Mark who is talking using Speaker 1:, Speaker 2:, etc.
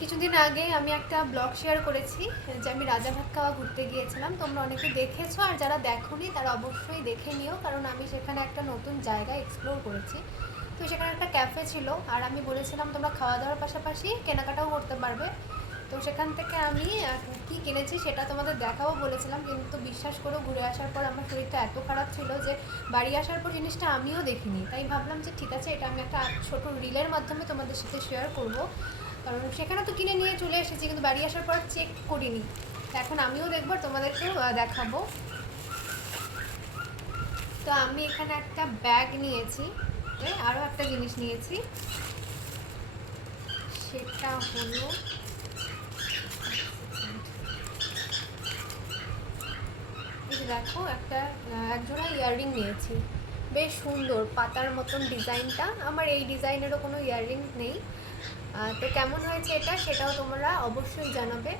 Speaker 1: কিছুদিন আগে আমি একটা ব্লগ শেয়ার করেছি, যে আমি রাজাভাতখাওয়া ঘুরতে গিয়েছিলাম। তোমরা অনেকে দেখেছ, আর যারা দেখোনি তারা অবশ্যই দেখে নিও, কারণ আমি সেখানে একটা নতুন জায়গা এক্সপ্লোর করেছি। তো সেখানে একটা ক্যাফে ছিল, আর আমি বলেছিলাম, তোমরা খাওয়া দাওয়ার পাশাপাশি কেনাকাটাও করতে পারবে। তো সেখান থেকে আমি কি কিনেছি সেটা তোমাদের দেখাবো বলেছিলাম, কিন্তু বিশ্বাস করো, ঘুরে আসার পর আমার শরীরটা এত খারাপ ছিল যে বাড়ি আসার পর জিনিসটা আমিও দেখিনি। তাই ভাবলাম যে ঠিক আছে, এটা আমি একটা ছোট রিলের মাধ্যমে তোমাদের সাথে শেয়ার করব। কারণ সেখানে তো কিনে নিয়ে চলে এসেছি, কিন্তু বাড়ি আসার পর চেক করিনি। এখন আমিও দেখব, তোমাদেরকেও দেখাবো। তো আমি এখানে একটা ব্যাগ নিয়েছি আরও একটা জিনিস নিয়েছি। সেটা হলো দেখো, একটা একজোড়া ইয়াররিং নিয়েছি। বেশ সুন্দর, পাতার মতন ডিজাইনটা আমার এই ডিজাইনেরও কোনো ইয়াররিং নেই। তো কেমন হয়েছে এটা সেটাও তোমরা অবশ্যই জানাবে।